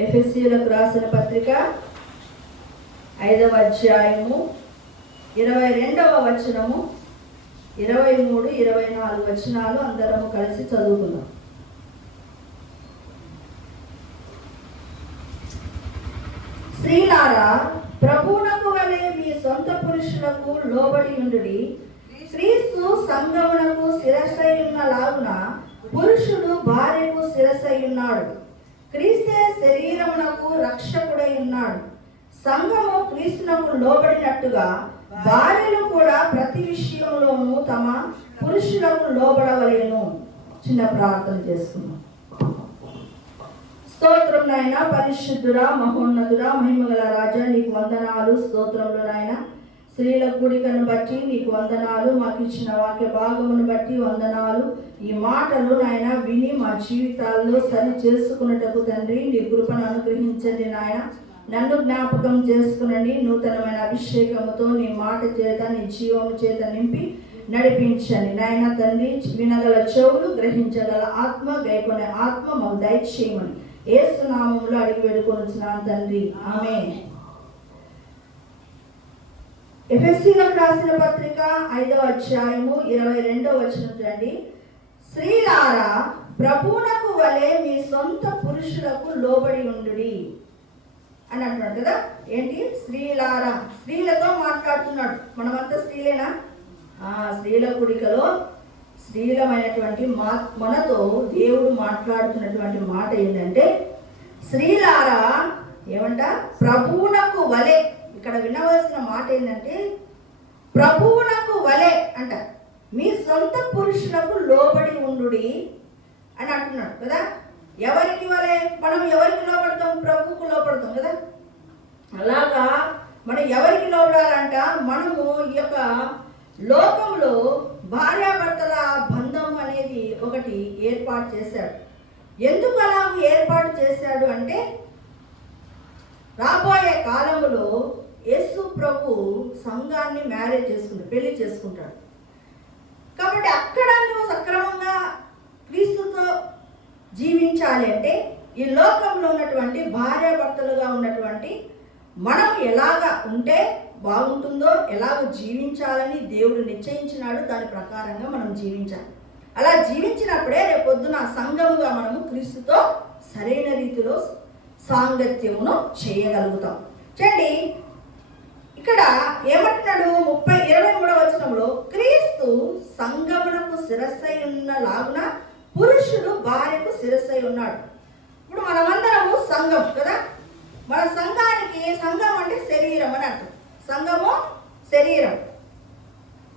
ఎఫెసీయులకు రాసిన పత్రిక 5వ అధ్యాయము 22వ వచనము 23, 24 వచనాలు అందరము కలిసి చదువుకుందాం. స్త్రీలారా, ప్రభువునకు వలె మీ సొంత పురుషులకు లోబడి ఉండుడి. క్రీస్తు సంఘమునకు శిరస్సైయున్నలాగున పురుషుడు భార్యకు శిరస్సైయున్నాడు. క్రీస్తే శరీరమునకు రక్షకుడై ఉన్నాడు. సంఘము క్రీస్తునకు లోబడినట్టుగా భార్యలు కూడా ప్రతి విషయంలోనూ తమ పురుషులకు లోబడవలెను. చిన్న ప్రార్థన చేసుకున్నాం. స్తోత్రం నాయన, పరిశుద్ధుడా, మహోన్నతుడా, మహిమగల రాజా, నీకు వందనాలు. స్తోత్రంలో నాయన, స్త్రీల కూడికను బట్టి నీకు వందనాలు. మాకు ఇచ్చిన వాక్య భాగమును బట్టి వందనాలు. ఈ మాటలు నాయన విని మా జీవితాల్లో సరి చేసుకున్నటకు తండ్రి నీ కృపను అనుగ్రహించండి. నాయన నన్ను జ్ఞాపకం చేసుకునండి. నూతనమైన అభిషేకముతో నీ మాట చేత, నీ జీవము చేత నింపి నడిపించండి. నాయన తండ్రి, వినగల చెవులు, గ్రహించగల ఆత్మ, గైకొనే ఆత్మ మాకు దయచేయమని యేసు నామములో అడిగి వేడుకొనుచున్నాను తండ్రి, ఆమేన్. ఎఫెసీయులకు రాసిన పత్రిక 5వ అధ్యాయము 22వ వచనం చూడండి. స్త్రీలారా, ప్రభువునకు వలె మీ సొంత పురుషులకు లోబడి ఉండుడి అని అంటున్నాడు కదా. ఏంటి? స్త్రీలారా, స్త్రీలతో మాట్లాడుతున్నాడు. మనమంతా స్త్రీలేనా? స్త్రీల కుడికలో స్త్రీలమైనటువంటి మనతో దేవుడు మాట్లాడుతున్నటువంటి మాట ఏంటంటే, స్త్రీలారా ఏమంట? ప్రభువునకు వలె. ఇక్కడ వినవలసిన మాట ఏంటంటే, ప్రభువునకు వలె అంట మీ సొంత పురుషులకు లోబడి ఉండుడి అని అంటున్నాడు కదా. ఎవరికి వలె? మనం ఎవరికి లోపడతాం? ప్రభువుకు లోపడతాం కదా. అలాగా మనం ఎవరికి లోపడాలంట? మనము ఈ యొక్క లోకంలో భార్యాభర్తల బంధం అనేది ఒకటి ఏర్పాటు చేశాడు. ఎందుకు అలాగ ఏర్పాటు చేశాడు అంటే, రాబోయే కాలంలో యేసు ప్రభు సంఘాన్ని మ్యారేజ్ చేసుకుంటాడు, పెళ్లి చేసుకుంటాడు. కాబట్టి అక్కడ నువ్వు సక్రమంగా క్రీస్తుతో జీవించాలి అంటే ఈ లోకంలో ఉన్నటువంటి భార్యాభర్తలుగా ఉన్నటువంటి మనం ఎలాగా ఉంటే బాగుంటుందో, ఎలాగ జీవించాలని దేవుడు నిశ్చయించినాడు. దాని ప్రకారంగా మనం జీవించాలి. అలా జీవించినప్పుడే రేపొద్దున సంఘముగా మనము క్రీస్తుతో సరైన రీతిలో సాంగత్యమును చేయగలుగుతాం. చూడండి, ఇక్కడ ఏమంటున్నాడు? 23వ వచనంలో, క్రీస్తు సంఘమునకు శిరస్సై ఉన్నలాగున పురుషుడు భార్యకు శిరస్సై ఉన్నాడు. ఇప్పుడు మనమందరము సంఘం కదా. మన సంఘానికి, సంఘం అంటే శరీరం అని అర్థం. సంఘము శరీరం.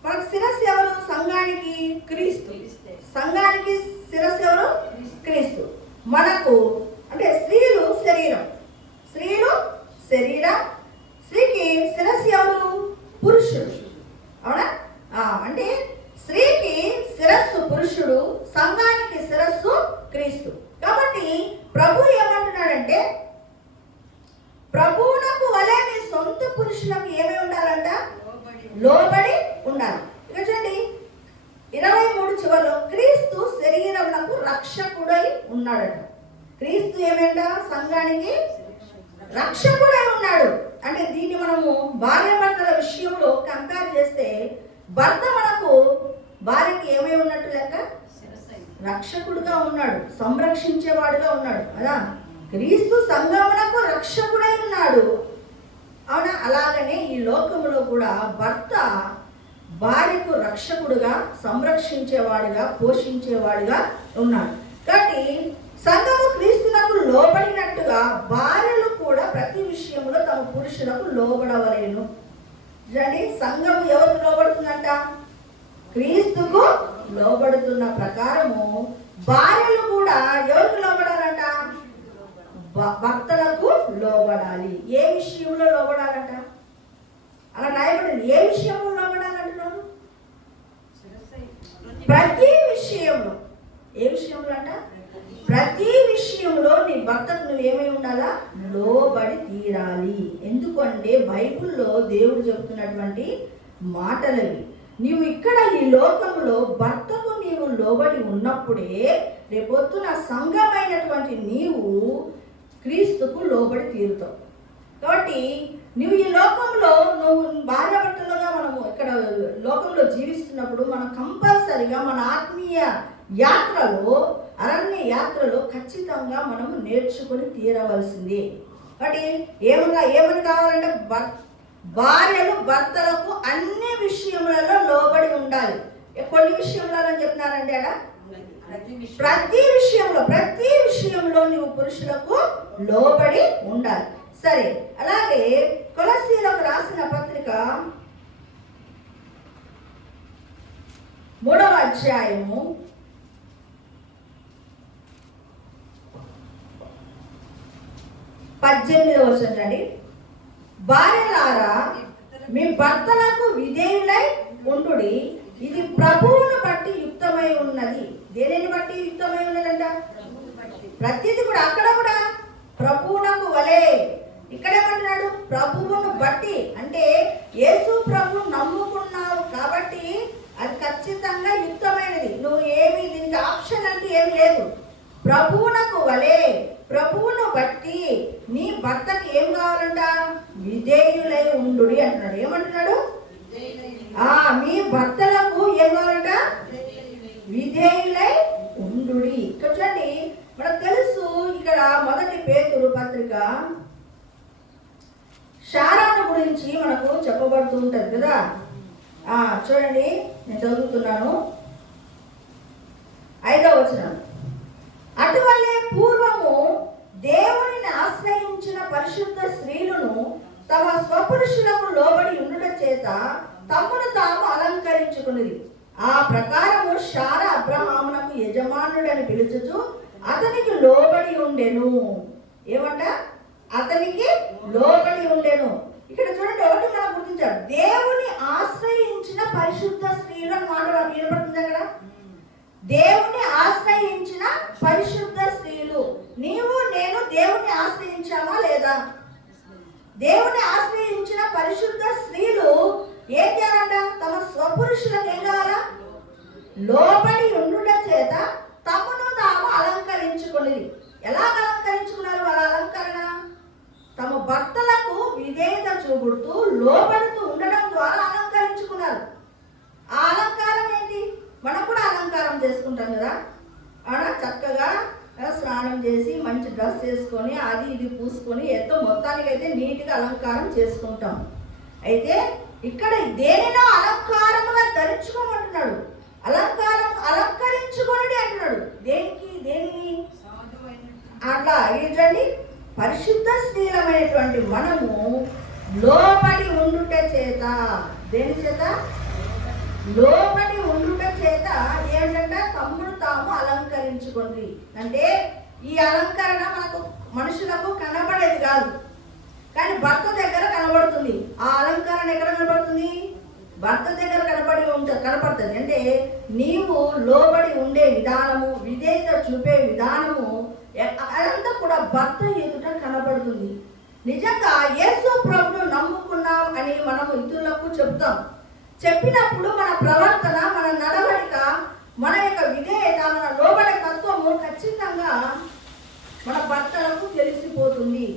మనకు శిరస్సు ఎవరు? సంఘానికి క్రీస్తు. సంఘానికి శిరస్సు ఎవరు? క్రీస్తు. మనకు అంటే స్త్రీలు శరీరం. స్త్రీలు శరీరం. స్త్రీకి శిరస్సు ఎవరు? పురుషుడు. అవునా? అంటే స్త్రీకి శిరస్సు పురుషుడు, సంఘానికి శిరస్సు క్రీస్తు. కాబట్టి ప్రభు ఏమంటున్నాడంటే, ప్రభువునకు వలె మీ సొంత పురుషులకు ఏమై ఉండాలంట? లోబడి ఉండాలి. ఇక చూడండి 23 చివరిలో, క్రీస్తు శరీరమునకు రక్షకుడై ఉన్నాడట. క్రీస్తు ఏమంట? సంఘానికి రక్షకుడై ఉన్నాడు. అంటే దీన్ని మనము భార్యాభర్తల విషయంలో కంపేర్ చేస్తే, భర్త మనకు భార్యకి ఏమై ఉన్నట్టు లెక్క? రక్షకుడుగా ఉన్నాడు, సంరక్షించేవాడుగా ఉన్నాడు కదా. క్రీస్తు సంఘమునకు రక్షకుడై ఉన్నాడు. అవునా? అలాగనే ఈ లోకములో కూడా భర్త భార్యకు రక్షకుడుగా, సంరక్షించేవాడుగా, పోషించేవాడుగా ఉన్నాడు. కాబట్టి సంఘము క్రీస్తునకు లోబడినట్టుగా భార్యలు కూడా ప్రతి విషయంలో తమ పురుషులకు లోబడవలేను. చూడండి, సంఘము ఎవరికి లోబడుతుందంట? క్రీస్తుకు లోబడుతున్న ప్రకారము భార్యలు కూడా ఎవరికి లోబడాలంట? భర్తలకు లోబడాలి. ఏ విషయంలో లోబడాలంట? అలా రాయబడింది. ఏ విషయంలో లోబడాలంటున్నాడు? ప్రతి విషయంలో. ఏ విషయంలో అంట? ప్రతి విషయంలో నీ భర్తకు నువ్వేమై ఉండాలా? లోబడి తీరాలి. ఎందుకంటే బైబిల్లో దేవుడు చెబుతున్నటువంటి మాటలవి. నీవు ఇక్కడ ఈ లోకంలో భర్తకు నీవు లోబడి ఉన్నప్పుడే రేపొద్దున సంఘమైనటువంటి నీవు క్రీస్తుకు లోబడి తీరుతావు. కాబట్టి నువ్వు ఈ లోకంలో నువ్వు భార్యాభర్తలుగా మనము ఇక్కడ లోకంలో జీవిస్తున్నప్పుడు మనం కంపల్సరిగా మన ఆత్మీయ యాత్రలో, అరణ్య యాత్రలో ఖచ్చితంగా మనము నేర్చుకొని తీరవలసింది. కాబట్టి ఏమని కావాలంటే భార్యలు భర్తలకు అన్ని విషయములలో లోబడి ఉండాలి. కొన్ని విషయంలో చెప్పినారంటే అక్కడ ప్రతి విషయంలో నువ్వు పురుషులకు లోబడి ఉండాలి. సరే, అలాగే కొలస్సీలకు రాసిన పత్రిక 3వ అధ్యాయము 18వ వచనం. భార్యలారా మీ భర్తలకు విధేయులై ఉండుడి, ఇది ప్రభువును బట్టి యుక్తమై ఉన్నది. దేనిని బట్టి యుక్తమై ఉన్నదంట? ప్రతిది కూడా. అక్కడ కూడా ప్రభువునకు వలే, ఇక్కడేమంటున్నాడు? ప్రభువును బట్టి. అంటే యేసు ప్రభు నమ్ముకున్నావు కాబట్టి అది ఖచ్చితంగా యుక్తమైనది. నువ్వు దీనికి ఆప్షన్ అంటే ఏమి లేదు. ప్రభువునకు వలే, ప్రభువును బట్టి నీ భర్తకి ఏం కావాలంట? విధేయులై ఉండుడి అంటున్నాడు. ఏమంటున్నాడు? మీ భర్తలకు ఏం కావాలంట? విధేయులై ఉండుడి. ఇక్కడ చూడండి, మనకు తెలుసు ఇక్కడ 1 పేతురు పత్రిక శారాను గురించి మనకు చెప్పబడుతూ ఉంటుంది కదా. చూడండి, నేను చదువుతున్నాను 5వ వచనం. అటువల్లే పూర్వము దేవునిని ఆశ్రయించిన పరిశుద్ధ స్త్రీలను తమ స్వపురుషులకు లోబడి ఉండుట చేత తమను తాము అలంకరించుకున్నది. ఆ ప్రకారము శారా అబ్రహామునకు యజమానుడని పిలుచుచు అతనికి లోబడి ఉండెను. ఏమంట? అతనికి లోబడి ఉండెను. ఇక్కడ చూడండి, ఒకటి మనం గుర్తించాడు, దేవుని ఆశ్రయించిన పరిశుద్ధ స్త్రీలు అని మాట వినపడుతుంది అక్కడ. దేవుని ఆశ్రయించిన పరిశుద్ధ స్త్రీలు. నీవు నేను దేవుని ఆశ్రయించామా లేదా? దేవుని ఆశ్రయించిన పరిశుద్ధ స్త్రీలు ఏం చేయాలంట? తమ స్వపురుషులకు ఏం కావాలా? లోబడి ఉండుట చేత తమను తాము అలంకరించుకునేది. ఎలా అలంకరించుకున్నారు? వాళ్ళ అలంకరణ తమ భర్తలకు విధేయత చూపుతూ లోబడుతూ ఉండడం ద్వారా అలంకరించుకున్నారు. ఆ అలంకారం ఏంటి? మనం కూడా అలంకారం చేసుకుంటాం కదా. చక్కగా స్నానం చేసి మంచి డ్రెస్ వేసుకొని అది ఇది పూసుకొని ఎంతో మొత్తానికైతే నీట్గా అలంకారం చేసుకుంటాం. అయితే ఇక్కడ దేనినో అలంకారముగా ధరించుకోమంటున్నాడు. అలంకరించుకోనడి అంటున్నాడు. దేనిని? అట్లా ఏంటండి? పరిశుద్ధ స్త్రీలమైనటువంటి మనము లోబడి ఉండుట చేత. దేని చేత? లోబడి ఉండుట చేత ఏంటంటే తమ్ముడు తాము అలంకరించుకోండి. అంటే ఈ అలంకరణ మనకు మనుషులకు కనబడేది కాదు, కానీ భర్త దగ్గర కనబడుతుంది. ఆ అలంకరణ ఎక్కడ కనబడుతుంది? భర్త దగ్గర కనపడుతుంది. అంటే నీవు లోబడి ఉండే విధానము, విధేయత చూపే విధానము అదంతా కూడా భర్త ఎదుట కనబడుతుంది. నిజంగా యేసు ప్రభువును నమ్ముకున్నాం అని మనము ఇతరులకు చెప్తాం. చెప్పినప్పుడు మన ప్రవర్తన, మన నడవడిక, మన యొక్క విధేయత, మన లోబడే తత్వము ఖచ్చితంగా మన భర్తలకు తెలిసిపోతుంది.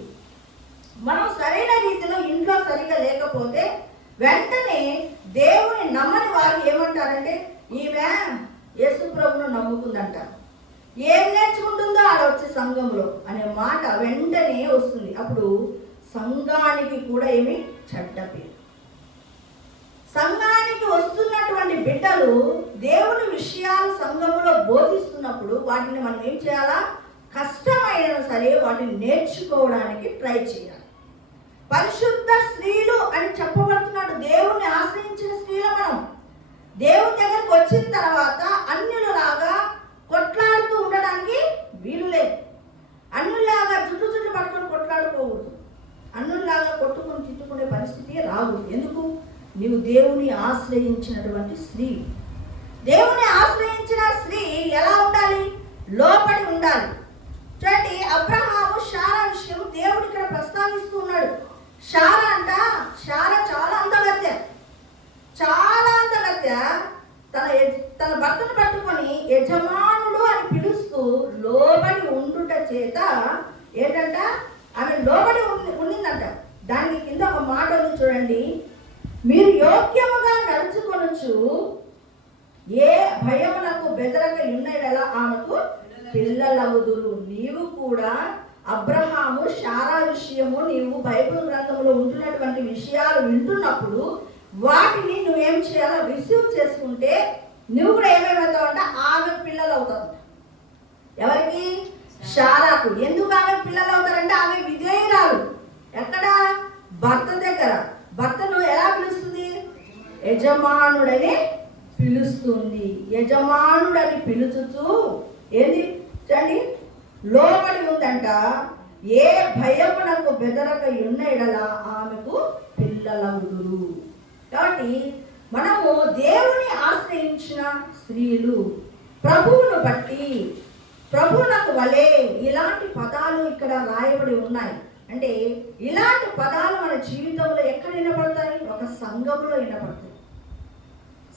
మనం సరైన రీతిలో ఇంట్లో సరిగా లేకపోతే వెంటనే దేవుని నమ్మని వారు ఏమంటారంటే, ఈమె యేసు ప్రభువును నమ్ముకుందంట, ఏం నేర్చుకుంటుందో ఆడ వచ్చే సంఘంలో అనే మాట వెంటనే వస్తుంది. అప్పుడు సంఘానికి కూడా ఏమి చెడ్డ పేరు. సంఘానికి వస్తున్నటువంటి బిడ్డలు దేవుని విషయాలు సంఘములో బోధిస్తున్నప్పుడు వాటిని మనం ఏం చేయాలా? కష్టమైనా సరే వాటిని నేర్చుకోవడానికి ట్రై చేయాలి. పరిశుద్ధ స్త్రీలు అని చెప్పబడుతున్నాడు. దేవుని ఆశ్రయించిన స్త్రీలు మనం దేవుని దగ్గరికి వచ్చిన తర్వాత అన్యులలాగా కొట్లాడుతూ ఉండడానికి వీలు లేదు. అన్యుల్లాగా జుట్టు పట్టుకొని కొట్లాడుకోకూడదు. అన్యుల్లాగా కొట్టుకొని తిట్టుకునే పరిస్థితి రాకూడదు. ఎందుకు? నీవు దేవుని ఆశ్రయించినటువంటి స్త్రీ. దేవుని ఆశ్రయించిన స్త్రీ ఎలా ఉండాలి? లోబడి ఉండాలి. చూడండి, అబ్రహాము శారా విషయం దేవుడు ఇక్కడ ప్రస్తావిస్తూ ఉన్నాడు. శారా చాలా అందగత్య, చాలా అందగత్య. తన భర్తను పట్టుకొని యజమానుడు అని పిలుస్తూ లోబడి ఉండుట చేత ఏంటంట? యోగ్యముగా నడుచుకొనుచు ఏ భయమునకు బెదరక ఉన్నడలా ఆమెకు పిల్లలవుదురు. నీవు కూడా అబ్రహాము శారా విషయము నీవు బైబిల్ గ్రంథంలో ఉంటున్నటువంటి విషయాలు వింటున్నప్పుడు వాటిని నువ్వేం చేయాలో రిసీవ్ చేసుకుంటే నువ్వు కూడా ఏమేమవుతావు అంటే ఆమె పిల్లలు అవుతావు. ఎవరికి? శారాకు. ఎందుకు ఆమె పిల్లలు అవుతారంటే ఆమె విధేయురాలు. ఎక్కడ? భర్త దగ్గర. భర్తను ఎలా పిలుస్తుంది? యజమానుడని పిలుస్తుంది. యజమానుడని పిలుచుతూ ఏంది చూడండి, లోబడి ఉందంట. ఏ భయమునకు బెదరక ఉన్న ఎడల ఆమెకు పిల్లలవుదురు. కాబట్టి మనము దేవుని ఆశ్రయించిన స్త్రీలు ప్రభువును బట్టి ప్రభువునకు వలే ఇలాంటి పదాలు ఇక్కడ రాయబడి ఉన్నాయి. అంటే ఇలాంటి పదాలు మన జీవితంలో ఎక్కడ వినపడతాయి? ఒక సంఘంలో వినపడతాయి.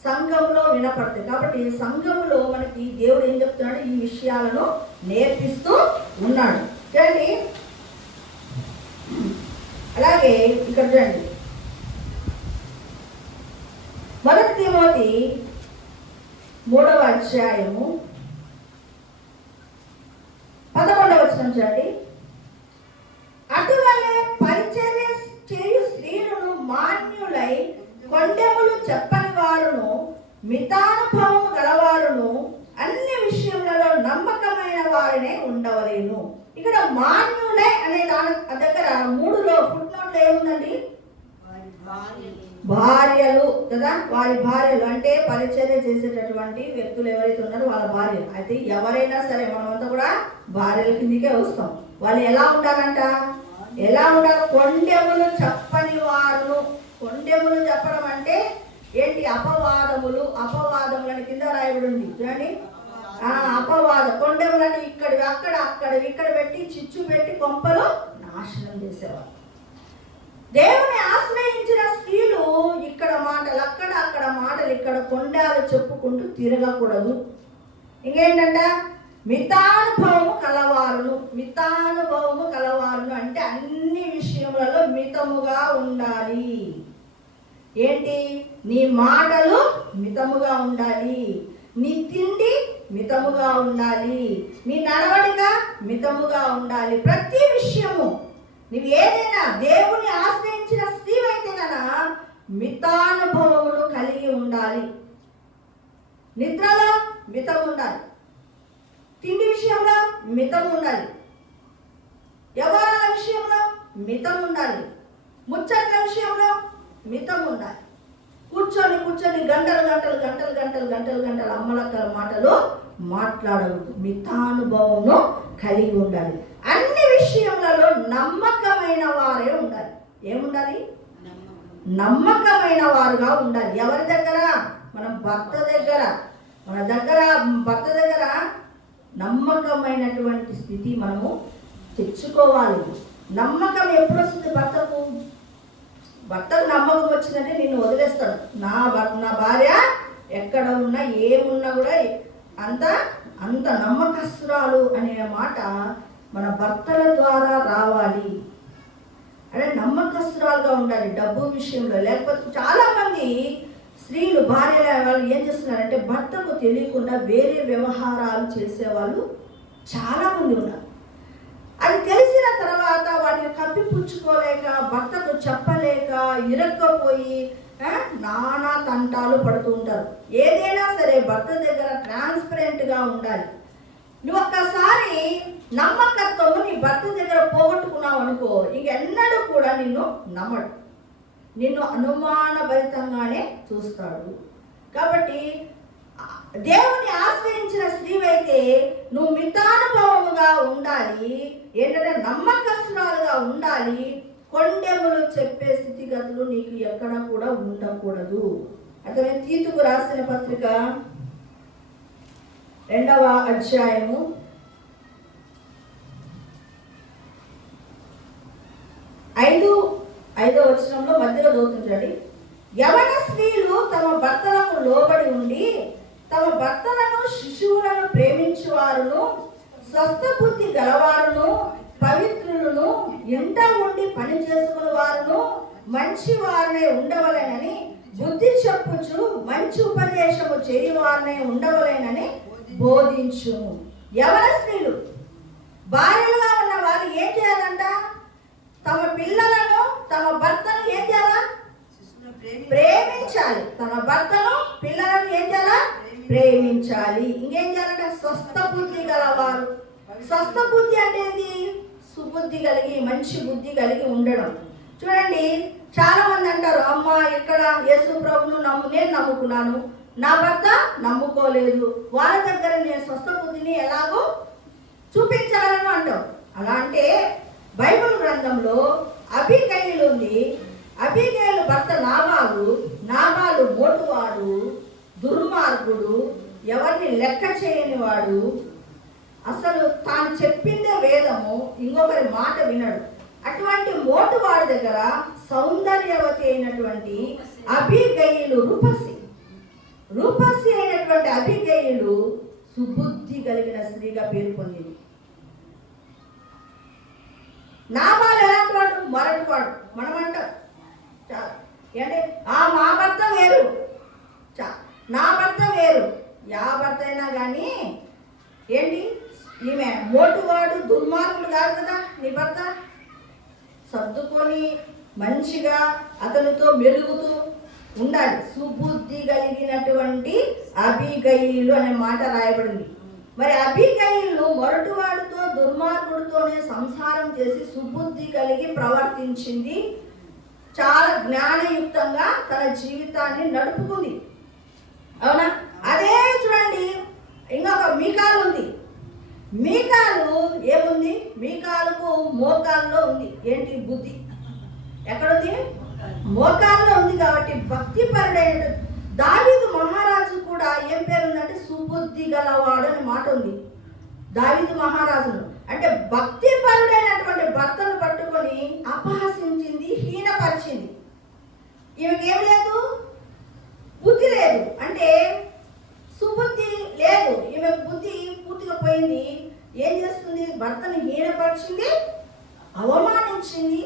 సంఘంలో వినపడతాయి. కాబట్టి సంఘంలో మనకి దేవుడు ఏం చెప్తున్నాడు? ఈ విషయాలను నేర్పిస్తూ ఉన్నాడు. చూడండి, అలాగే ఇక్కడ చూడండి, 1 తిమోతి 3వ అధ్యాయము 11వ వచనం చూడండి. అటువలే పరిచర్య చేయు స్త్రీలను మాన్యులై కొండెములు చెప్పని వారును మితానుభవము గలవారును అన్ని విషయములలో నమ్మకమైన వారినే ఉండవలేను. ఇక్కడ మాన్యులే అనే దాని దగ్గర 3లో ఫుట్ నోట్లో ఏముందండి? భార్యలు కదా. వారి భార్యలు అంటే పరిచర్య చేసేటటువంటి వ్యక్తులు ఎవరైతే ఉన్నారో వాళ్ళ భార్యలు. అయితే ఎవరైనా సరే మనమంతా కూడా భార్యల కిందికే వస్తాం. వాళ్ళు ఎలా ఉండాలంట? ఎలా ఉండాలి? కొండెములు చెప్పని వారును. కొండెములు చెప్పడం అంటే ఏంటి? అపవాదములు. అపవాదములని కింద రాయబడి ఉంది చూడండి. అపవాదం. కొండెములు అంటే ఇక్కడివి అక్కడ, అక్కడివి ఇక్కడ పెట్టి చిచ్చు పెట్టి కొంపలు నాశనం చేసేవారు. దేవుని ఆశ్రయించిన స్త్రీలు ఇక్కడ మాటలు అక్కడ, అక్కడ మాటలు ఇక్కడ, కొండాలు చెప్పుకుంటూ తిరగకూడదు. ఇంకేంటంట? మితానుభవము కలవారును. మితానుభవము కలవారును అంటే అన్ని విషయములలో మితముగా ఉండాలి. ఏంటి? నీ మాటలు మితముగా ఉండాలి, నీ తిండి మితముగా ఉండాలి, నీ నడవడిక మితముగా ఉండాలి. ప్రతి విషయము నువ్వు ఏదైనా దేవుని ఆశ్రయించిన స్త్రీ అయితే కనుక మితానుభవములు కలిగి ఉండాలి. నిద్రలో మితం ఉండాలి, తిండి విషయంలో మితం ఉండాలి, వ్యవహారాల విషయంలో మితం ఉండాలి, ముచ్చట్ల విషయంలో మితం ఉండాలి. కూర్చొని గంటలు గంటలు గంటలు గంటలు గంటలు గంటలు అమ్మలక్కల మాటలు మాట్లాడవద్దు. మితానుభవమును కలిగి ఉండాలి. అన్ని విషయములలో నమ్మకమైన వారే ఉండాలి. ఏముండాలి? నమ్మకమైన వారుగా ఉండాలి. ఎవరి దగ్గర? మనం భర్త దగ్గర. మన దగ్గర భర్త దగ్గర నమ్మకమైనటువంటి స్థితి మనము తెచ్చుకోవాలి. నమ్మకం ఎప్పుడు వస్తుంది భర్తకు? భర్తకు నమ్మకం వచ్చిందంటే నిన్ను వదిలేస్తాడు. నా భార్య ఎక్కడ ఉన్నా ఏమున్నా కూడా అంత నమ్మకస్తురాలు అనే మాట మన భర్తల ద్వారా రావాలి. అంటే నమ్మకస్తురాలుగా ఉండాలి డబ్బు విషయంలో. లేకపోతే చాలామంది స్త్రీలు భార్యల వాళ్ళు ఏం చేస్తున్నారంటే భర్తకు తెలియకుండా వేరే వ్యవహారాలు చేసేవాళ్ళు చాలామంది ఉన్నారు. అది తెలిసిన తర్వాత వాటిని కప్పిపుచ్చుకోలేక, భర్తకు చెప్పలేక ఇరక్కపోయి నానా తంటాలు పడుతూ ఉంటారు. ఏదైనా సరే భర్త దగ్గర ట్రాన్స్పరెంట్గా ఉండాలి. నువ్వు ఒక్కసారి నమ్మకత్వము నీ భర్త దగ్గర పోగొట్టుకున్నావు అనుకో, ఇంకెన్నడూ కూడా నిన్ను నమ్మడు. నిన్ను అనుమానభరితంగానే చూస్తాడు. కాబట్టి దేవుని ఆశ్రయించిన స్త్రీవైతే నువ్వు మితానుభవముగా ఉండాలి. ఏంటంటే నమ్మకస్తురాలుగా ఉండాలి. కొండెములు చెప్పే స్థితిగతులు నీకు ఎక్కడ కూడా ఉండకూడదు. అతని తీతుకు రాసిన పత్రిక 2వ అధ్యాయము 5వ వచనంలో మధ్యలో చదువుతుంటండి. యవన స్త్రీలు తమ భర్తలకు లోబడి ఉండి తమ భర్తలను శిశువులను ప్రేమించువారును స్వస్థ బుద్ధి గలవారును పవిత్రులను ఇంట ఉండి పని చేసుకునే వారును మంచి వారినే ఉండవలెనని బుద్ధి చెప్పుచు మంచి ఉపదేశము చేయువారనే ఉండవలేనని బోధించుము. యవన స్త్రీలు భార్యలుగా ఉన్న వారు ఏం చేయాలంట? తమ పిల్లలను తమ భర్తను ఏం చేయాలా? ప్రేమించాలి. తమ భర్తను పిల్లలను ఏం చేయాలా? ప్రేమించాలి. ఇంకేం చేయాలంటే స్వస్థ బుద్ధి గలవారు. స్వస్థ బుద్ధి అంటే ఏంటి? సుబుద్ధి కలిగి మంచి బుద్ధి కలిగి ఉండడం. చూడండి, చాలా మంది అంటారు, అమ్మ ఎక్కడ యేసు ప్రభును నేను నమ్ముకున్నాను, నా భర్త నమ్ముకోలేదు, వాళ్ళ దగ్గర నేను స్వస్థ బుద్ధిని ఎలాగో చూపించగలను అంటావు. అలా అంటే బైబిల్ గ్రంథంలో అబీగయీలు ఉంది. అబీగయీలు భర్త నాబాలు మోటువాడు, దుర్మార్గుడు, ఎవరిని లెక్క చేయని వాడు, అసలు తాను చెప్పిందే వేదము, ఇంకొకరి మాట వినడు. అటువంటి మోటువాడి దగ్గర సౌందర్యవతి అయినటువంటి అబీగయీలు రూపసి అయినటువంటి అబీగయీలు సుబుద్ధి కలిగిన స్త్రీగా పేరు పొందింది. నాబాలు ఎలాంటి వాడు? మొరటివాడు. మనమంటాం అంటే మా భర్త వేరు, నా భర్త వేరు. యా భర్త అయినా కానీ ఏంటి, ఈమె మోటువాడు దుర్మార్గుడు కాదు కదా నీ భర్త. సర్దుకొని మంచిగా అతనితో మెలుగుతూ ఉండాలి. సుబుద్ధి కలిగినటువంటి అబీగయీలు అనే మాట రాయబడింది. మరి అబీగయీలు మొరటువాడితో దుర్మార్గుడితోనే సంసారం చేసి సుబుద్ధి కలిగి ప్రవర్తించింది. చాలా జ్ఞానయుక్తంగా తన జీవితాన్ని నడుపుకుంది. అవునా? అదే చూడండి, ఇంకొక మీకాలు ఉంది. మీకాలు ఏముంది? మీకాలకు మోకాల్లో ఉంది. ఏంటి? బుద్ధి. ఎక్కడుంది? మోకాల్లో ఉంది. కాబట్టి భక్తిపరుడైన దావీదు మహారాజు కూడా ఏం పేరు ఉందంటే సుబుద్ధి గలవాడు అనే మాట ఉంది. దావీదు మహారాజును అంటే భక్తిపరుడైనటువంటి భర్తను పట్టుకొని అపహసించింది, హీనపరిచింది. ఈమెకేం లేదు? బుద్ధి లేదు. అంటే సుబుద్ధి లేదు. ఈమె బుద్ధి పూర్తిగా పోయింది. ఏం చేస్తుంది? భర్తను హీనపరిచింది, అవమానించింది.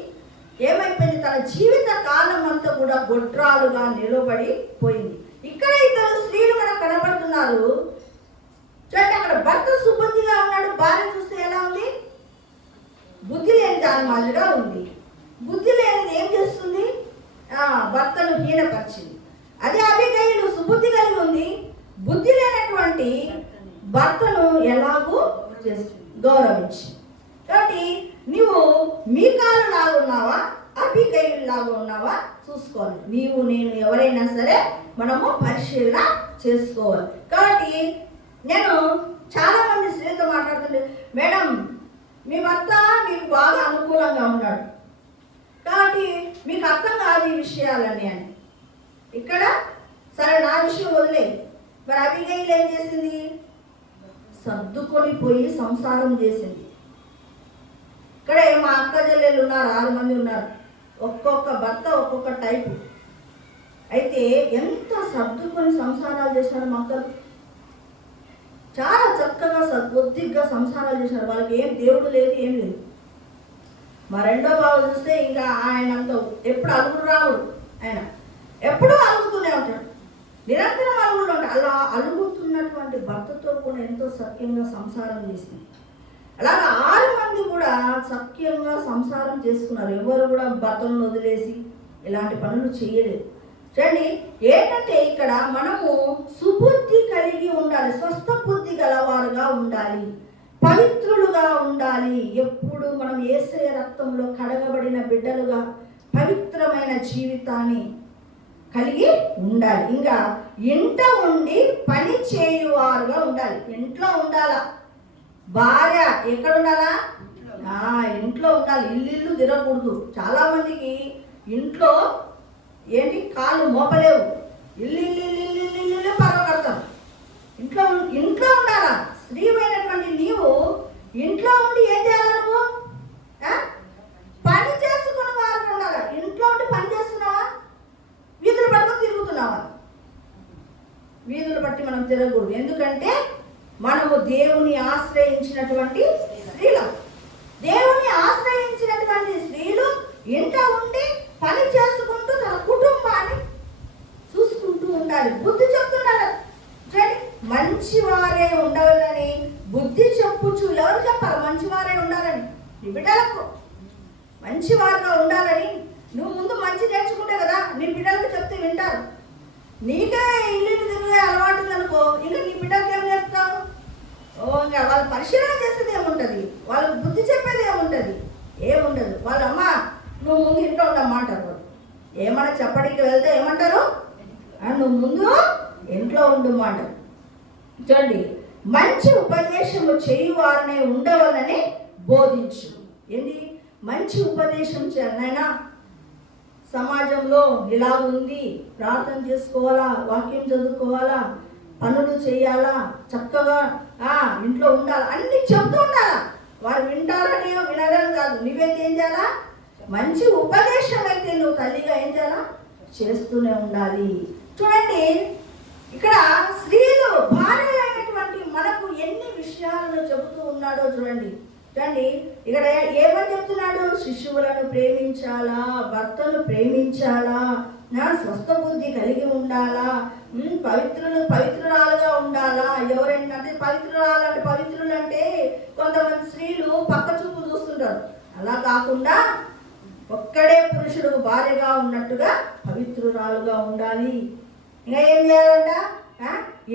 ఏమైపోయింది? తన జీవిత కాలం అంతా కూడా గొడ్రాలుగా నిలబడి పోయింది. ఇక్కడ ఇద్దరు స్త్రీలు మనకు కనబడుతున్నారు. చూడండి, అక్కడ భర్త సుబుద్ధిగా ఉన్నాడు, భార్య చూస్తే ఎలా ఉంది? బుద్ధి లేని దాని మాదిరిగా ఉంది. బుద్ధి లేనిది ఏం చేస్తుంది? భర్తను హీనపరిచింది. అదే అబీగయీలు సుబుద్ధి కలిగి ఉంది, బుద్ధి లేనటువంటి భర్తను ఎలాగూ గౌరవించి. కాబట్టి నీవు మీకాలు లాగా ఉన్నావా, అబీగయీలు లాగా ఉన్నావా చూసుకోవాలి. నీవు నేను ఎవరైనా సరే మనము పరిశీలన చేసుకోవాలి. కాబట్టి నేను చాలా మంది స్త్రీలతో మాట్లాడుతుంటే, మేడం మీ భర్త మీకు బాగా అనుకూలంగా ఉన్నాడు కాబట్టి మీకు అర్థం కాదు ఈ విషయాలన్నీ అని. ఇక్కడ సరే నా విషయం వదిలే. మరి అబీగయీలు ఏం చేసింది? సర్దుకొని పోయి సంసారం చేసింది. ఇక్కడ మా అక్క చెల్లెలు ఉన్నారు, 6 మంది ఉన్నారు. ఒక్కొక్క భర్త ఒక్కొక్క టైపు. అయితే ఎంత సర్దుకొని సంసారాలు చేశారు మా అక్కలు. చాలా చక్కగా సద్బుద్ధిగా సంసారాలు చేశారు. వాళ్ళకి ఏం దేవుడు లేదు, ఏం లేదు. మా రెండో బాబు చూస్తే ఇంకా ఆయన అంత ఎప్పుడు అలుగుడు రావుడు. ఆయన ఎప్పుడూ అలుగుతూనే ఉంటాడు, నిరంతరం అలుగుడు ఉంటాడు. అలా అలుగుతున్నటువంటి భర్తతో కూడా ఎంతో సఖ్యంగా సంసారం చేసింది. అలాగా 6 మంది కూడా సఖ్యంగా సంసారం చేసుకున్నారు. ఎవరు కూడా భర్తను వదిలేసి ఇలాంటి పనులు చేయలేదు. చూడండి, ఏంటంటే ఇక్కడ మనము సుబుద్ధి కలిగి ఉండాలి, స్వస్థ బుద్ధి గలవారుగా ఉండాలి, పవిత్రులుగా ఉండాలి. ఎప్పుడు మనం యేసయ్య రక్తంలో కడగబడిన బిడ్డలుగా పవిత్రమైన జీవితాన్ని కలిగి ఉండాలి. ఇంకా ఇంట ఉండి పని చేయువారుగా ఉండాలి. ఇంట్లో ఉండాలా? భార్య ఎక్కడ ఉండాలా? ఇంట్లో ఉండాలి. ఇల్లు తిరగకూడదు. చాలా మందికి ఇంట్లో ఏంటి కాళ్ళు మోపలేవు, ఇల్లు పరగడతాం. ఇంట్లో ఉండాలా? స్త్రీమైనటువంటి నీవు ఇంట్లో ఉండి ఏం చేయాలి? నువ్వు పని చేసుకున్న వారు ఉండాలి. ఇంట్లో ఉండి పని చేస్తున్నావా? వీధులు పట్టుకొని తిరుగుతున్నావా? వీధులు బట్టి మనం తిరగకూడదు. ఎందుకంటే మనము దేవుని ఆశ్రయించినటువంటి స్త్రీలు. దేవుని ఆశ్రయించినటువంటి స్త్రీలు ఇంట ఉండి పని చేసుకుంటూ తన కుటుంబాన్ని బిడ్డలకు మంచివారుగా ఉండాలని నువ్వు ముందు మంచి నేర్చుకుంటే కదా నీ బిడ్డలకు చెప్తే వింటారు. నీకే ఇల్లు తిరిగే అలవాటు ఉందనుకో, ఇంకా నీ బిడ్డలకి ఏం చెప్తావు? ఇంకా వాళ్ళు పరిశీలన చేసేది ఏముంటుంది, వాళ్ళకి బుద్ధి చెప్పేది ఏముండదు. వాళ్ళ అమ్మ నువ్వు ముందు ఇంట్లో ఉండమ్మా అంటారు. ఏమన్నా చెప్పడానికి వెళ్తే ఏమంటారు, నువ్వు ముందు ఇంట్లో ఉండమ్మా అంటారు. చూడండి, మంచి ఉపదేశము చేయువారనే ఉండవాలని బోధించు. ఏంటి మంచి ఉపదేశం చేయాలనైనా? సమాజంలో ఇలా ఉంది, ప్రార్థన చేసుకోవాలా, వాక్యం చదువుకోవాలా, పనులు చేయాలా, చక్కగా ఇంట్లో ఉండాలా, అన్ని చెప్తూ ఉండాలా. వారు వింటారని వినడం కాదు, నువ్వైతే ఏం చేయాలా? మంచి ఉపదేశం అయితే నువ్వు తల్లిగా ఏం చేయాలా? చేస్తూనే ఉండాలి. చూడండి, ఇక్కడ స్త్రీలు భార్యలైనటువంటి మనకు ఎన్ని విషయాలను చెబుతూ ఉన్నాడో చూడండి. ఇక్కడ ఏమని చెప్తున్నాడు? శిశువులను ప్రేమించాలా, భర్తను ప్రేమించాలా, స్వస్థ బుద్ధి కలిగి ఉండాలా, పవిత్రురాలుగా ఉండాలా. ఎవరైనా పవిత్రులు అంటే కొంతమంది స్త్రీలు పక్క చూపు చూస్తుంటారు. అలా కాకుండా ఒక్కడే పురుషుడు భార్యగా ఉన్నట్టుగా పవిత్రురాలుగా ఉండాలి. ఇంకా ఏం చేయాలంట?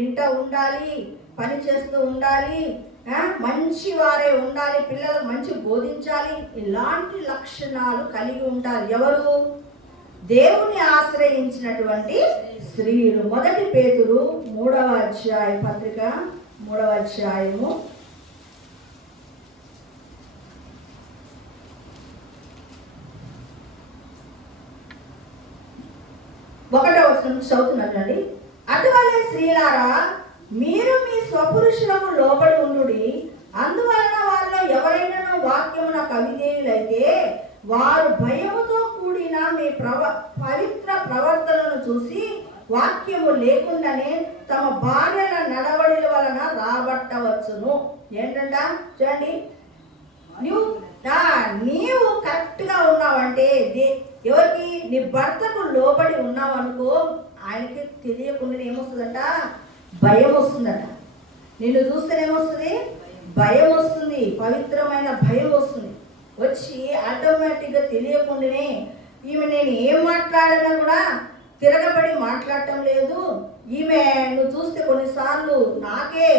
ఇంట ఉండాలి, పని చేస్తూ ఉండాలి, మంచి వారే ఉండాలి, పిల్లలకు మంచి బోధించాలి. ఇలాంటి లక్షణాలు కలిగి ఉండాలి. ఎవరు? దేవుని ఆశ్రయించినటువంటి స్త్రీలు. 1 పేతురు 3వ అధ్యాయ పత్రిక 3వ అధ్యాయము 1వ వచనం చదువుతున్నానండి. అటువలే స్త్రీలారా, మీరు మీ స్వపురుషులకు లోబడి ఉండుడి. అందువలన వారిలో ఎవరైనా వాక్యమునకు అవిధేయులైతే వారు భయముతో కూడిన మీ పవిత్ర ప్రవర్తనను చూసి వాక్యము లేకుండానే తమ భార్యల నడవడిల వలన రాబట్టవచ్చును. ఏంటంట చూడండి, నీవు కరెక్ట్గా ఉన్నావంటే, ఎవరికి? నీ భర్తకు లోబడి ఉన్నావు అనుకో, ఆయనకి తెలియకుండా ఏమొస్తుందంట? భయం వస్తుందట. నిన్ను చూస్తేనేమొస్తుంది? భయం వస్తుంది, పవిత్రమైన భయం వస్తుంది. వచ్చి ఆటోమేటిక్గా తెలియకుండానే ఈమె నేను ఏం మాట్లాడినా కూడా తిరగబడి మాట్లాడటం లేదు. ఈమె నువ్వు చూస్తే కొన్నిసార్లు నాకే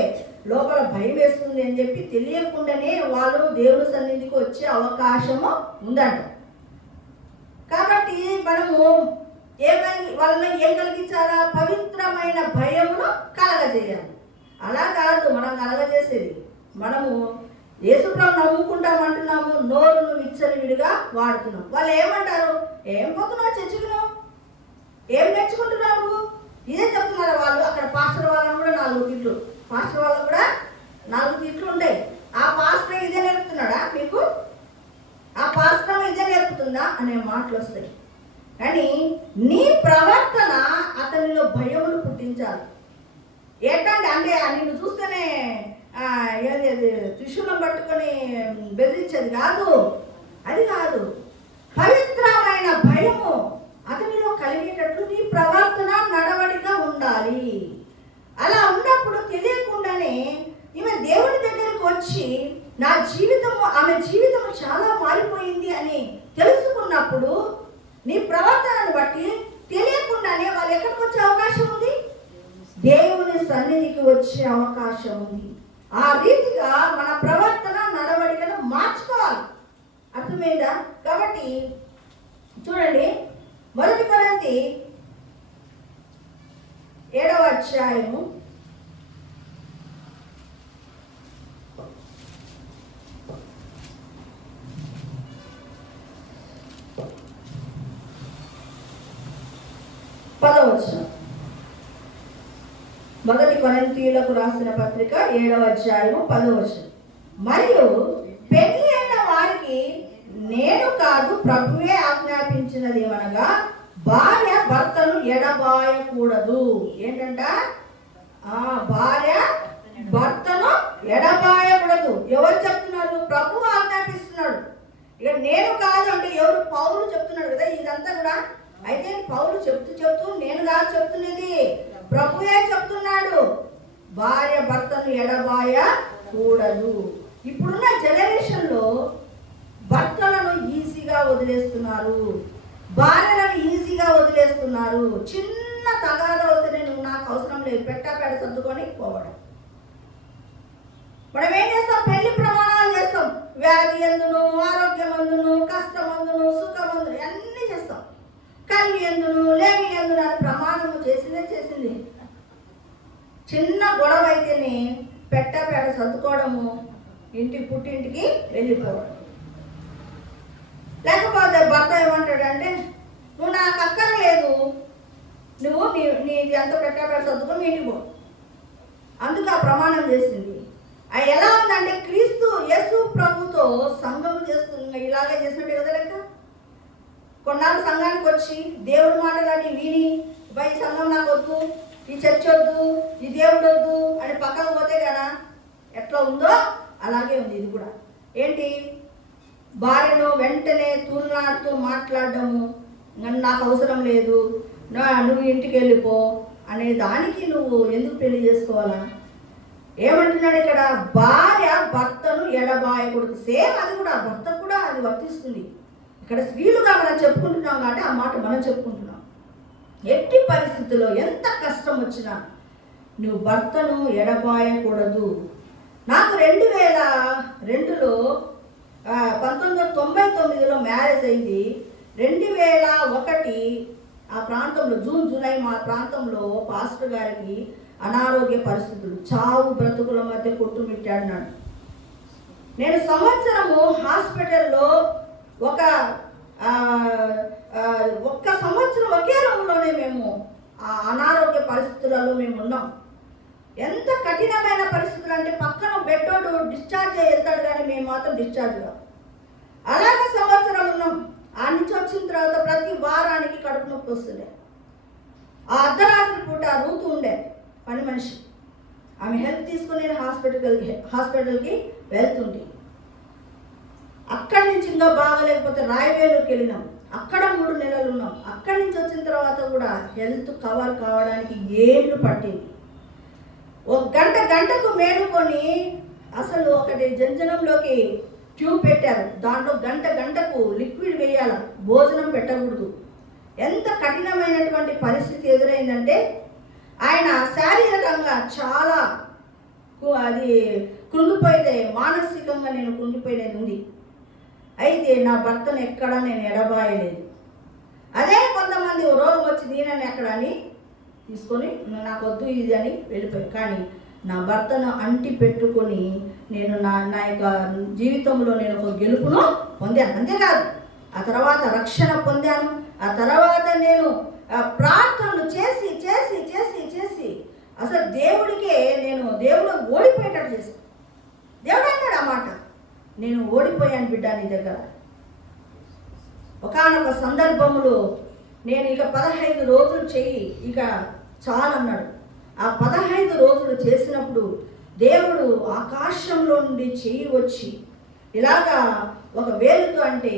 లోపల భయం వేస్తుంది అని చెప్పి తెలియకుండానే వాళ్ళు దేవుని సన్నిధికి వచ్చే అవకాశము ఉందంట. కాబట్టి మనము వాళ్ళని ఏం కలిగించాలా? పవిత్రమైన భయమును కలగజేయాలి. అలా కాదు మనం కలగజేసేది. మనము యేసుప్రభువు నమ్ముకుంటామంటున్నాము, నోరును విచ్చలవిడిగా వాడుతున్నాం. వాళ్ళు ఏమంటారు? ఏం పోతున్నావు చర్చికి, ఏం నేర్చుకుంటున్నావు? ఇదే చెప్తున్నారు వాళ్ళు. అక్కడ పాస్టర్ వాళ్ళని కూడా 4 తిట్లు, పాస్టర్ వాళ్ళకు కూడా 4 తిట్లు ఉంటాయి. ఆ పాస్టర్ ఇదే నేర్పుతున్నాడా మీకు? ఆ పాస్టర్ ఇదే నేర్పుతుందా అనే మాటలు వస్తాయి. కానీ నీ ప్రవర్తన అతనిలో భయమును పుట్టించాలి. ఏంటంటే నిన్ను చూస్తేనే త్రిశూలం పట్టుకొని బెదిరించేది కాదు, అది కాదు. పవిత్రమైన భయము అతనిలో కలిగేటట్లు నీ ప్రవర్తన నడవడిగా ఉండాలి. అలా ఉన్నప్పుడు తెలియకుండానే ఈమె దేవుని దగ్గరికి వచ్చి ఆమె జీవితము చాలా మారిపోయింది అని తెలుసుకున్నప్పుడు నీ ప్రవర్తనను బట్టి తెలియకుండానే వాళ్ళు ఎక్కడికి వచ్చే అవకాశం ఉంది? దేవుని సన్నిధికి వచ్చే అవకాశం ఉంది. ఆ రీతిగా మన ప్రవర్తన నడవడికను మార్చుకోవాలి. అర్థమైందా? కాబట్టి చూడండి, 1 కొరింథీ 7వ అధ్యాయము 10వ వచనం. 1 కొరింథీయులకు రాసిన పత్రిక 7వ అధ్యాయము 10వ వచనం. మరియు పెళ్లి అయిన వారికి నేను కాదు, ప్రభువే ఆజ్ఞాపించినది ఏమనగా, భార్య భర్తను ఎడబాయకూడదు. ఏంటంట? భార్య భర్తను ఎడబాయకూడదు. ఎవరు చెప్తున్నారు? ప్రభువు ఆజ్ఞాపిస్తున్నాడు. ఇక నేను కాదు అంటే ఎవరు? పౌలు చెప్తున్నాడు కదా ఇదంతా కూడా. అయితే పౌలు చెప్తూ నేను కాదు చెప్తున్నది, ప్రభువే చెప్తున్నాడు. భార్య భర్తను ఎడబాయకూడదు. ఇప్పుడున్న జనరేషన్లో భర్తలను ఈజీగా వదిలేస్తున్నారు, భార్యలను ఈజీగా వదిలేస్తున్నారు. చిన్న తగాదా వస్తే నువ్వు నాకు అవసరం లేదు, పెట్టాపేడ సర్దుకొని పోవడం. మనం ఏం చేస్తాం? పెళ్లి ప్రమాణాలు చేస్తాం. వ్యాధి ఎందును, ఆరోగ్యం అందును, కష్టం అందును, సుఖం అందును అన్నీ చేస్తాం. కలిగి ఎందును, లేమి ఎందును అని ప్రమాణము చేసింది. చిన్న గొడవ అయితేనే పెట్టాపేడ సర్దుకోవడము, ఇంటికి పుట్టింటికి వెళ్ళిపోవడం. లేకపోతే భర్త ఏమంటాడంటే, నువ్వు నాకు అక్కర్లేదు, నువ్వు నీది ఎంత పెట్టాపేడ సర్దుకొని ఇంటికి పో. అందుకు ఆ ప్రమాణం చేసింది. అది ఎలా ఉందంటే క్రీస్తు యేసు ప్రభుతో సంఘం చేస్తుంది. ఇలాగే చేసినట్టు కదా లెక్క. కొన్నాళ్ళు సంఘానికి వచ్చి దేవుడి మాటలని విని, ఈ సంఘం నాకు వద్దు, ఈ చర్చ్ వద్దు, ఈ దేవుడు వద్దు అని పక్కకు పోతే కదా ఎట్లా ఉందో అలాగే ఉంది ఇది కూడా. ఏంటి? భార్యను వెంటనే తూర్లాడుతూ మాట్లాడడము, నాకు అవసరం లేదు, నువ్వు ఇంటికి వెళ్ళిపో అనే దానికి నువ్వు ఎందుకు పెళ్లి చేసుకోవాలా? ఏమంటున్నాడు ఇక్కడ? భార్య భర్తను ఎడబాయకూడదు. సేమ్ అది కూడా భర్త కూడా అది వర్తిస్తుంది. ఇక్కడ స్త్రీలుగా మనం చెప్పుకుంటున్నాం కాబట్టి ఆ మాట మనం చెప్పుకుంటున్నాం. ఎట్టి పరిస్థితుల్లో ఎంత కష్టం వచ్చినా నువ్వు భర్తను ఎడబాయకూడదు. నాకు 2002లో 1999లో మ్యారేజ్ అయింది. 2001 ఆ ప్రాంతంలో జూలై మా ప్రాంతంలో పాస్టర్ గారికి అనారోగ్య పరిస్థితులు, చావు బ్రతుకుల మధ్య కొట్టుమిట్టాడినాడు. నేను సంవత్సరము హాస్పిటల్లో ఒక్క సంవత్సరం ఒకే రూమ్లోనే మేము ఆ అనారోగ్య పరిస్థితులలో మేము ఉన్నాం. ఎంత కఠినమైన పరిస్థితులు అంటే పక్కన బెడ్డోడు డిశ్చార్జ్ అయ్యి వెళ్తాడు కానీ మేము మాత్రం డిశ్చార్జ్గా అలాగే సంవత్సరం ఉన్నాం. ఆ నుంచి వచ్చిన తర్వాత ప్రతి వారానికి కడుపు నొప్పి వస్తుండే. ఆ అర్ధరాత్రి పూట రూతు ఉండే పని మనిషి, ఆమె హెల్ప్ తీసుకుని నేను హాస్పిటల్కి వెళ్తుంటే అక్కడి నుంచి ఇంకా బాగాలేకపోతే రాయవేలూరుకి వెళ్ళినాం. అక్కడ 3 నెలలు ఉన్నాం. అక్కడి నుంచి వచ్చిన తర్వాత కూడా హెల్త్ కవర్ కావడానికి ఏళ్ళు పట్టింది. ఒక గంటకు మేలుకొని అసలు ఒకటి జంజనంలోకి ట్యూబ్ పెట్టారు. దాంట్లో గంటకు లిక్విడ్ వేయాలి, భోజనం పెట్టకూడదు. ఎంత కఠినమైనటువంటి పరిస్థితి ఎదురైందంటే ఆయన శారీరకంగా చాలా అది కృంగిపోయితే మానసికంగా నేను కృంగిపోయినది ఉంది. అయితే నా భర్తను ఎక్కడా నేను ఎడబాయలేదు. అదే కొంతమంది రోగం వచ్చి దీనని ఎక్కడ అని తీసుకొని నాకు వద్దు ఇది అని వెళ్ళిపోయి, కానీ నా భర్తను అంటి పెట్టుకొని నేను నా యొక్క జీవితంలో నేను ఒక గెలుపును పొందాను. అంతేకాదు ఆ తర్వాత రక్షణ పొందాను. ఆ తర్వాత నేను ప్రార్థనలు చేసి చేసి చేసి చేసి అసలు దేవుడికే దేవుడు ఓడిపోయేటట్టు చేశాను. దేవుడు అన్నాడు ఆ మాట, నేను ఓడిపోయాను బిడ్డ నీ దగ్గర. ఒకానొక సందర్భంలో నేను ఇక 15 రోజులు చెయ్యి, ఇక చాలన్నాడు. ఆ 15 రోజులు చేసినప్పుడు దేవుడు ఆకాశంలో నుండి చెయ్యి వచ్చి ఇలాగా ఒక వేలుతో, అంటే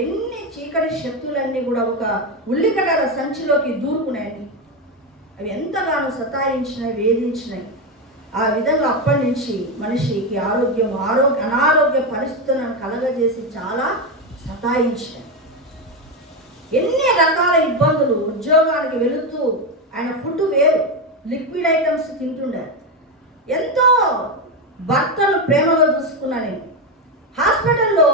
ఎన్ని చీకటి శక్తులన్నీ కూడా ఒక ఉల్లిగడ్డల సంచిలోకి దూరుకున్నాయని, అవి ఎంతగానో సతాయించినాయి, వేధించినాయి. ఆ విధంగా అప్పటి నుంచి మనిషికి అనారోగ్య పరిస్థితులను కలగజేసి చాలా సతాయించినాయి. ఎన్ని రకాల ఇబ్బందులు. ఉద్యోగానికి వెళుతూ ఆయన ఫుడ్ వేరు, లిక్విడ్ ఐటమ్స్ తింటుండే. ఎంతో భర్తను ప్రేమగా చూసుకున్నా నేను. హాస్పిటల్లో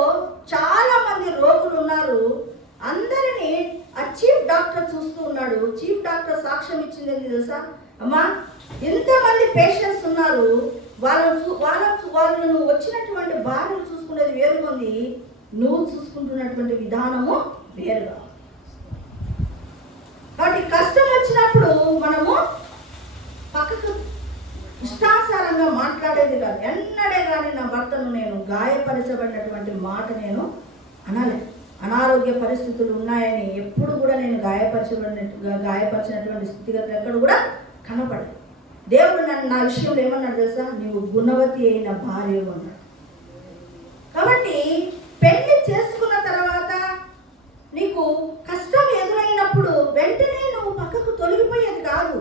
చాలామంది రోగులు ఉన్నారు, అందరినీ ఆ చీఫ్ డాక్టర్ చూస్తూ ఉన్నాడు. చీఫ్ డాక్టర్ సాక్ష్యం ఇచ్చింది ఏంటి తెలుసా? అమ్మా, ఎంతమంది పేషెంట్స్ ఉన్నారు, వాళ్ళను వచ్చినటువంటి భార్యను చూసుకునేది వేరుగా ఉంది, నువ్వు చూసుకుంటున్నటువంటి విధానము వేరుగా. కాబట్టి కష్టం వచ్చినప్పుడు మనము పక్కకు ఇష్టానుసారంగా మాట్లాడేది కాదు. ఎన్నడే కానీ నా భర్తను నేను గాయపరచబడినటువంటి మాట నేను అనాలి. అనారోగ్య పరిస్థితులు ఉన్నాయని ఎప్పుడు కూడా నేను గాయపరిచినటువంటి స్థితిగతులు ఎక్కడ కూడా కనపడలేదు. దేవుడు నా విషయంలో ఏమన్నాడు తెలుసా? నీవు గుణవతి అయిన భార్య అన్నాడు. కాబట్టి పెళ్లి చేసుకున్న తర్వాత నీకు కష్టం ఎదురైనప్పుడు వెంటనే నువ్వు పక్కకు తొలగిపోయేది కాదు.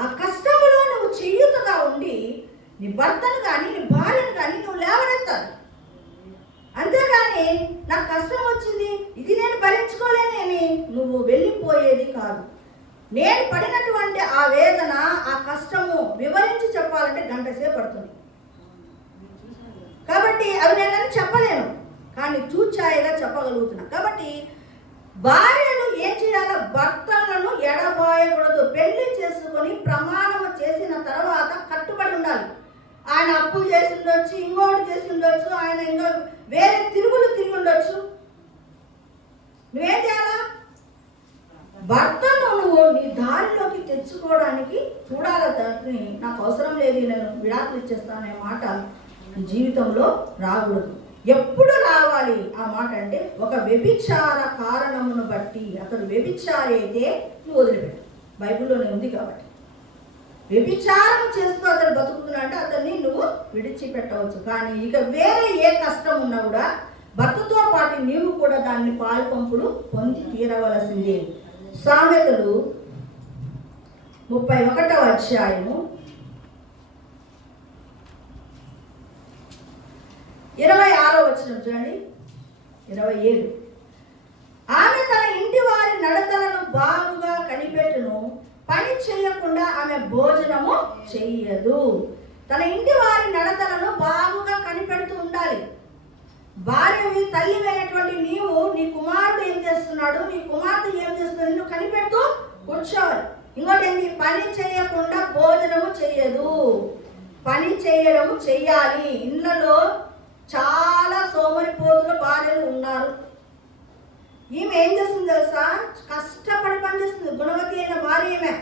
ఆ కష్టంలో నువ్వు చేయూతగా ఉండి నీ భర్తను కానీ నీ భార్యను కానీ నువ్వు లేవనెత్తాలి. అంతేగాని నాకు కష్టం వచ్చింది, ఇది నేను భరించుకోలేనని నువ్వు వెళ్ళిపోయేది కాదు. నేను పడినటువంటి ఆ వేదన, ఆ కష్టము వివరించి చెప్పాలంటే గంట సేపు పడుతుంది. కాబట్టి అవి నేను చెప్పలేను, కానీ చూచాయిగా చెప్పగలుగుతున్నా. కాబట్టి భార్యలు ఏం చేయాలో, భర్తలను ఎడబాయకూడదు. పెళ్లి చేసుకొని ప్రమాణం చేసిన తర్వాత కట్టుబడి ఉండాలి. ఆయన అప్పులు చేసి ఉండొచ్చు, ఇంకోటి చేసి ఉండొచ్చు, ఆయన ఇంకో వేరే తిరుగులు తిరిగి ఉండొచ్చు. నువ్వేం చేయాలా? భర్తను నువ్వు నీ దారిలోకి తెచ్చుకోవడానికి చూడాలి. దాన్ని నాకు అవసరం లేదు, నేను విడాకులు ఇచ్చేస్తాననే మాట జీవితంలో రాకూడదు. ఎప్పుడు రావాలి ఆ మాట అంటే, ఒక వ్యభిచార కారణమును బట్టి, అతడు వ్యభిచారి అయితే నువ్వు వదిలిపెట్టు. బైబిల్లోనే ఉంది కాబట్టి. వ్యభిచారం చేస్తూ అతడు బతుకుతున్నా అంటే అతన్ని నువ్వు విడిచిపెట్టవచ్చు. కానీ ఇక వేరే ఏ కష్టం ఉన్నా కూడా భర్తతో పాటు నీవు కూడా దాన్ని పాల్పంపులు పొంది తీరవలసిందే. సామెతలు 31వ అధ్యాయము 26వ వచనం చూడండి. 27. ఆమె తన ఇంటి వారి నడతలను బాగుగా కనిపెట్టును, పని చేయకుండా ఆమె భోజనము చెయ్యదు. తన ఇంటి వారి నడతలను బాగుగా కనిపెడుతూ ఉండాలి. భార్యవి, తల్లివైనటువంటి నీవు నీ కుమారుడు ఏం చేస్తున్నాడు, నీ కుమార్తె ఏం చేస్తున్నాడు, నువ్వు కనిపెడుతూ కూర్చోవాలి. ఇంకోటి ఏంటి? పని చేయకుండా భోజనము చెయ్యదు. పని చేయడము చెయ్యాలి. ఇళ్ళలో చాలా సోమరిపోతుల భార్యలు ఉన్నారు. ఈమె ఏం చేస్తుంది తెలుసా? కష్టపడి పనిచేస్తుంది. గుణవతి అయిన భార్య ఈమె.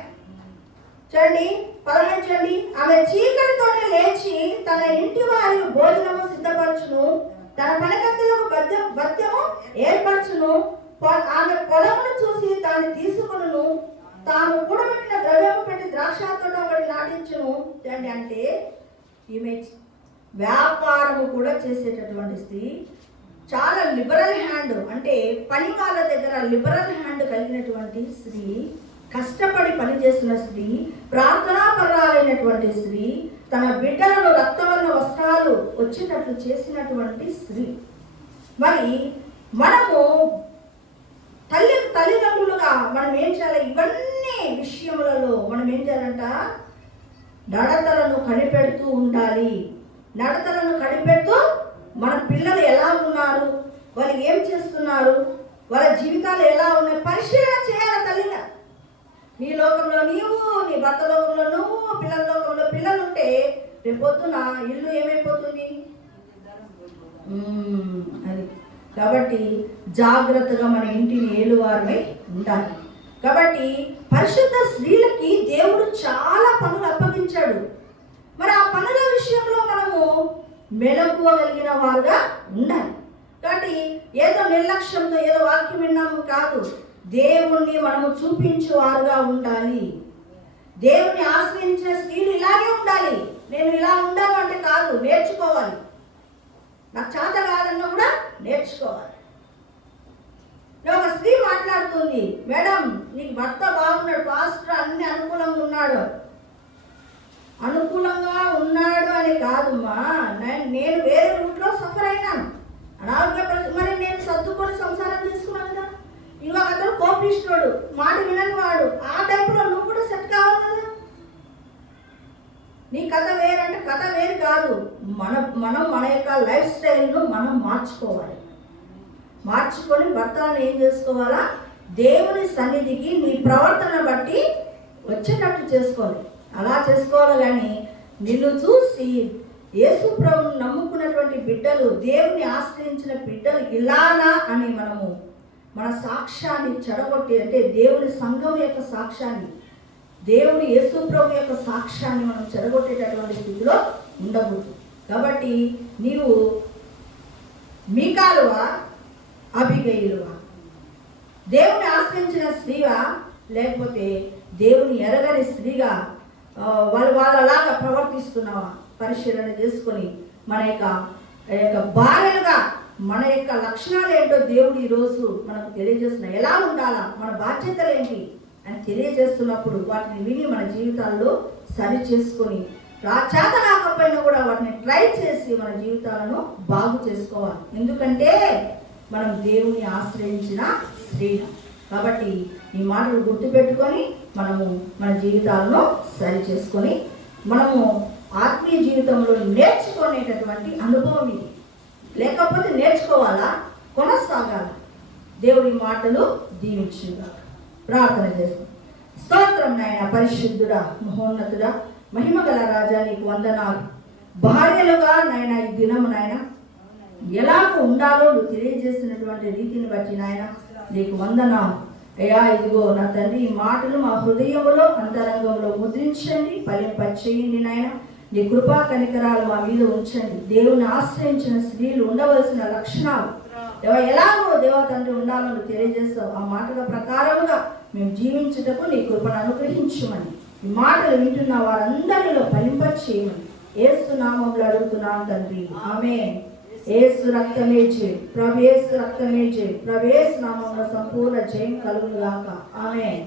చూడండి 15 చూడండి. ఆమె చీకటితోనే లేచి తన ఇంటి వారి భోజనము సిద్ధపరచును, తన పనికత్తెలకు భత్యము ఏర్పరచును. ఆమె పొలమును చూసి దాన్ని తీసుకును, తాను కూడబెట్టిన ద్రవ్యము పెట్టి ద్రాక్ష తోట ఒకటి నాటించును. అంటే ఈమె వ్యాపారము కూడా చేసేటటువంటి స్త్రీ. చాలా లిబరల్ హ్యాండ్, అంటే పని వాళ్ళ దగ్గర లిబరల్ హ్యాండ్ కలిగినటువంటి స్త్రీ, కష్టపడి పనిచేస్తున్న స్త్రీ, ప్రార్థనాపరాలైనటువంటి స్త్రీ, తన బిడ్డలను రక్తవర్ణ వస్త్రాలు వచ్చేటట్లు చేసినటువంటి స్త్రీ. మరి మనము తల్లిదండ్రులుగా మనం ఏం చేయాలి? ఇవన్నీ విషయములలో మనం ఏం చేయాలంట? నడతలను కనిపెడుతూ ఉండాలి. నడతలను కనిపెడుతూ మన పిల్లలు ఎలా ఉన్నారు, వాళ్ళు ఏం చేస్తున్నారు, వాళ్ళ జీవితాలు ఎలా ఉన్నాయి పరిశీలన చేయాలి తల్లిగా. నీ లోకంలో నీవు, నీ భర్త లోకంలో నువ్వు, పిల్లల లోకంలో పిల్లలు ఉంటే రేపొద్దున ఇల్లు ఏమైపోతుంది? అది. కాబట్టి జాగ్రత్తగా మన ఇంటిని ఏలువారమై ఉండాలి. కాబట్టి పరిశుద్ధ స్త్రీలకి దేవుడు చాలా పనులు అప్పగించాడు. మరి ఆ పనుల విషయంలో మనము మెలకువగలిగిన వారుగా ఉండాలి. కాబట్టి ఏదో నిర్లక్ష్యంతో ఏదో వాక్యం విన్నాము కాదు, దేవుణ్ణి మనము చూపించేవారుగా ఉండాలి. దేవుణ్ణి ఆశ్రయించిన స్త్రీలు ఇలాగే ఉండాలి. నేను ఇలా ఉండాలి అంటే కాదు, నేర్చుకోవాలి. నాకు చేత కాదన్నా కూడా నేర్చుకోవాలి. ఒక స్త్రీ మాట్లాడుతుంది, మేడం నీకు భర్త బాగున్నాడు, పాస్టర్ అన్ని అనుకూలంగా ఉన్నాడు. అనుకూలంగా ఉన్నాడు అని కాదుమ్మా, నేను వేరే రూట్లో సఫర్ అయినాను, అనారోగ్య మరి నేను సర్దుకొని సంసారం తీసుకున్నాను కదా. ఇంకొక అతను కోపిస్తాడు, మాట వినని వాడు, ఆ టైపులో నువ్వు కూడా సెట్ కావాలి కదా. నీ కథ వేరంటే కథ వేరు కాదు. మనం మన యొక్క లైఫ్ స్టైల్ను మనం మార్చుకోవాలి. మార్చుకొని భర్తలను ఏం చేసుకోవాలా? దేవుని సన్నిధికి నీ ప్రవర్తన బట్టి వచ్చేటట్టు చేసుకోవాలి. అలా చేసుకోవాలి. కానీ నిన్ను చూసి యేసు ప్రభువును నమ్ముకున్నటువంటి బిడ్డలు, దేవుని ఆశ్రయించిన బిడ్డలు ఇలానా అని మనము మన సాక్ష్యాన్ని చెడగొట్టి, అంటే దేవుని సంఘం యొక్క సాక్ష్యాన్ని, దేవుని యేసు ప్రభు యొక్క సాక్ష్యాన్ని మనం చెడగొట్టేటటువంటి స్థితిలో ఉండకూడదు. కాబట్టి నీవు మీకాలువా, అబిగయిలువా, దేవుని ఆశ్రయించిన స్త్రీగా, లేకపోతే దేవుని ఎరగని స్త్రీగా వాళ్ళలాగా ప్రవర్తిస్తున్నావా? పరిశీలన చేసుకొని మన యొక్క భార్యలుగా మన యొక్క లక్షణాలు ఏంటో దేవుడు ఈరోజు మనకు తెలియజేస్తున్నా. ఎలా ఉండాలా, మన బాధ్యతలు ఏంటి అని తెలియజేస్తున్నప్పుడు వాటిని విని మన జీవితాల్లో సరి చేసుకొని, చేత రాకపోయినా కూడా వాటిని ట్రై చేసి మన జీవితాలను బాగు చేసుకోవాలి. ఎందుకంటే మనం దేవుని ఆశ్రయించిన స్త్రీలు. కాబట్టి ఈ మాటలు గుర్తుపెట్టుకొని మనము మన జీవితాలను సరి చేసుకొని మనము ఆత్మీయ జీవితంలో నేర్చుకునేటటువంటి అనుభవం ఇది. లేకపోతే నేర్చుకోవాలా, కొనసాగాల. దేవుడి మాటలు దీవించుగా. ప్రార్థన చేస్తాం. స్తోత్రం నాయన, పరిశుద్ధుడా, మహోన్నతుడా, మహిమగల రాజా, నీకు వందనాలు. భార్యలుగా నాయన ఈ దినము నాయన ఎలాగ ఉండాలో నువ్వు తెలియజేసినటువంటి రీతిని బట్టి నాయన నీకు వందనాలు అయ్యా. ఇదిగో నా తండ్రి, ఈ మాటలు మా హృదయంలో అంతరంగంలో ముద్రించండి, ఫలింపచేయండి నాయన. నీ కృపా కనికరాలు మా మీద ఉంచండి. దేవుని ఆశ్రయించిన స్త్రీలు ఉండవలసిన లక్షణాలు ఎలాగో దేవా తండ్రి ఉండాలని తెలియజేస్తావు. ఆ మాటల ప్రకారముగా మేము జీవించుటకు నీ కృపను అనుగ్రహించమని, ఈ మాటలు వింటున్న వారందరిలో ఫలింపచేయమని యేసు నామములో అడుగుతున్నాం తండ్రి, ఆమేన్. యేసు రక్తమే జయం, ప్రభు యేసు రక్తమే జయం, ప్రభు యేసు నామములో సంపూర్ణ జయం కలుగును గాక, ఆమేన్.